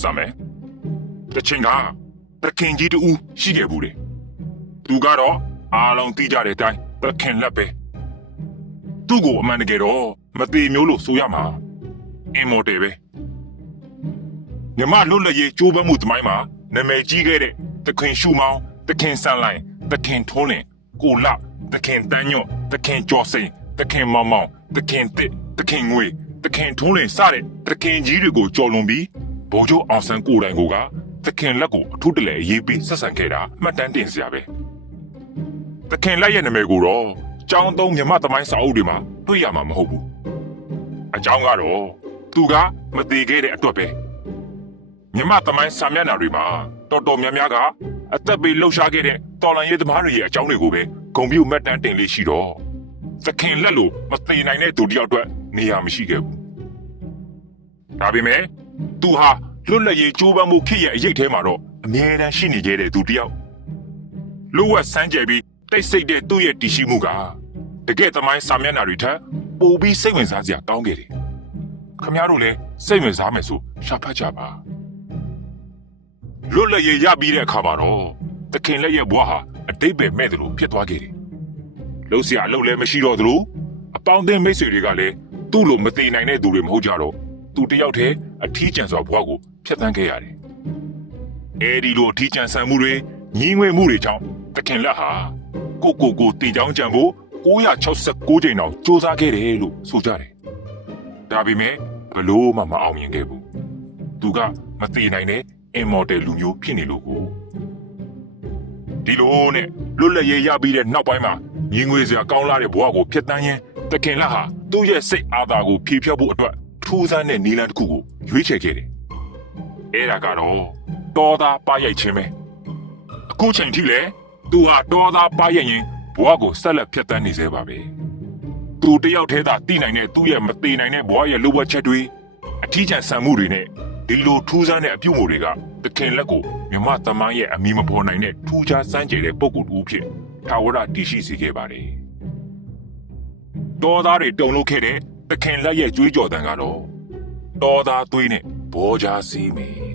စမယ်တချင်ကတခင်ကြီးတူရှိခဲ့ဘူးတယ်သူကတော့အားလုံးသိကြတဲ့အတိုင်းတခင်လက်ပဲသူ့ကိုအမှန်တကယ်တော့မသေးမျိုးလို့ဆိုရမှာအင်မော်တယ်ပဲမြမလွတ်လပ်ရေးကြိုးပမ်းမှုသမိုင်းမှာနာမည်ကြီးခဲ့တဲ့တခင်ရှူမောင်းတခင်ဆန်လိုင်တခင်ထုံးလင်ကိုလတခင်တန်းညွတ်တခင်ကျော်စိန်တခင်မောင်မောင်တခင်တစ်တခင်ငွေတခင်ထုံးလင်စတဲ့တခင်ကြီးတွေကိုကြော်လွန်ပြီး ဘုံကျိုးအောင်ဆန်းကိုယ်တိုင်ကိုကတခင်လက်ကိုအထူးတလဲအရေးပေးဆက်ဆံခဲ့တာမှတ်တမ်းတင်စရာပဲတခင်လက်ရဲ့နာမည်ကိုတော့ចောင်းသုံးမြမသမိုင်းစာအုပ်တွေမှာတွေ့ရမှာမဟုတ်ဘူးအကြောင်းကတော့သူကမသေးခဲ့တဲ့အတွက်ပဲမြမသမိုင်းစာမျက်နှာတွေမှာတော်တော်များများကအသက်ပေးလှုပ်ရှားခဲ့တဲ့တော်လန်ရေးသမားတွေရဲ့အကြောင်းတွေကိုပဲဂုံပြူမှတ်တမ်းတင်လေးရှိတော့သခင်လက်လို့မသိနိုင်တဲ့သူတယောက်အတွက်နေရာမရှိခဲ့ဘူး။ဒါပေမဲ့ သူဟာလွတ်လပ်ရေးကြိုးပမ်းမှုဖြစ်ရဲ့အရေးထဲမှာတော့အမြဲတမ်းရှိနေခဲ့တဲ့သူတယောက်။လူဝက်ဆန်းကျယ်ပြီးတိတ်ဆိတ်တဲ့သူ့ရဲ့တည်ရှိမှုကတကယ်သမိုင်းစာမျက်နှာတွေထက်ပိုပြီးစိတ်ဝင်စားစရာကောင်းခဲ့တယ်။ခင်ဗျားတို့လည်းစိတ်ဝင်စားမယ်ဆိုရှာဖတ်ကြပါ။လွတ်လပ်ရေးရပြီးတဲ့အခါမှာတော့သခင်လက်ရဲ့ဘွားဟာအတိတ်ပဲမဲ့တယ်လို့ဖြစ်သွားခဲ့တယ်။လှုပ်ရှားအလုပ်လည်းမရှိတော့သလိုအပေါင်းအသင်းမိတ်ဆွေတွေကလည်းသူ့လိုမသေးနိုင်တဲ့သူတွေမဟုတ်ကြတော့ သူတယောက်တည်းအထီးကျန်စွာဘွားကိုဖျက်ဆီးခဲ့ရတယ်။အဲဒီလိုအထီးကျန်ဆန်မှုတွေညီငွေမှုတွေကြောင့်သခင်လက်ဟာကိုကိုကိုတေချောင်းကြံဖို့969ချိန်တောင်စူးစမ်းခဲ့တယ်လို့ဆိုကြတယ်။ဒါပေမဲ့ဘလို့မှမအောင်မြင်ခဲ့ဘူး။သူကမသေးနိုင်တဲ့အင်မော်တယ်လူမျိုးဖြစ်နေလို့ကိုဒီလိုနဲ့လွတ်လပ်ရေးရပြီးတဲ့နောက်ပိုင်းမှာညီငွေစရာကောင်းလာတဲ့ဘဝကိုဖျက်ဆီးရင်းတခင်လာဟာသူ့ရဲ့စိတ်အာသာကိုဖြေဖျောက်ဖို့အတွက် ထူးဆန်းတဲ့နီလန်တစ်ခုကိုရွေးချယ်ခဲ့တယ်။အဲဒါကတော့တော်သားပါရိုက်ခြင်းပဲ။အခုချိန်ထိလည်းသူဟာတော်သားပါရိုက်ရင်ဘဝကိုဆက်လက်ဖျက်ဆီးနေသေးပါပဲ။သူတယောက်တည်းသာတည်နိုင်တဲ့သူ့ရဲ့မသေးနိုင်တဲ့ဘဝရဲ့လိုအပ်ချက်တွေအထီးကျန်ဆန်မှုတွေနဲ့ဒီလိုထူးဆန်းတဲ့အပြုအမူတွေကတခင်လက်ကိုမြမသမိုင်းရဲ့အမိမပေါ်နိုင်တဲ့ထူးခြားစမ်းကြယ်တဲ့ပုံကူတူဖြစ်ထာဝရတည်ရှိစေခဲ့ပါတယ်။တောသားတွေတုံလို့ခဲ့တဲ့ တခင်လက်ရဲ့ကြွေးကြော်တန်ကတော့တောသားသွေးနဲ့ဘောကြားစီးမယ်